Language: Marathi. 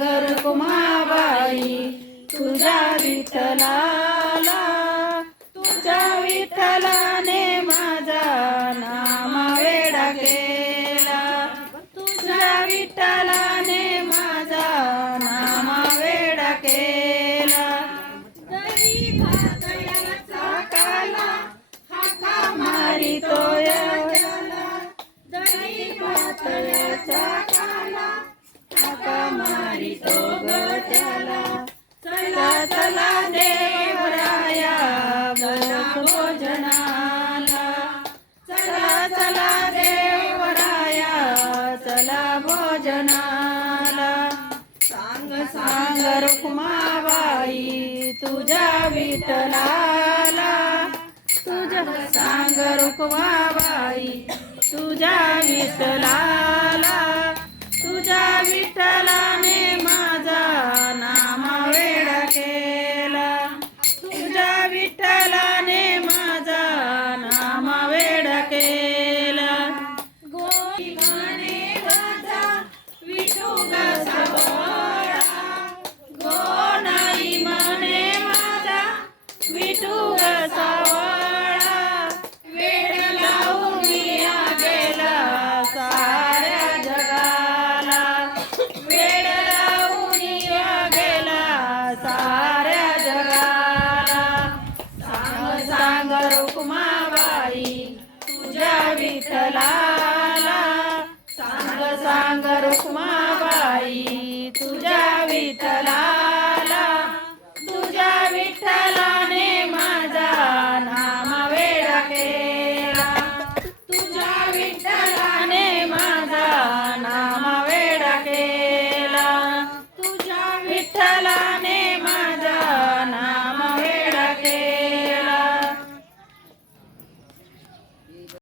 सागर कुमाबाई तुझा विठला भजनाला सांग सांग रुक्माबाई तुझ्या विठलाला तुझ्या सांग रुक्माबाई तुझ्या विठलाला ವಿಠಲ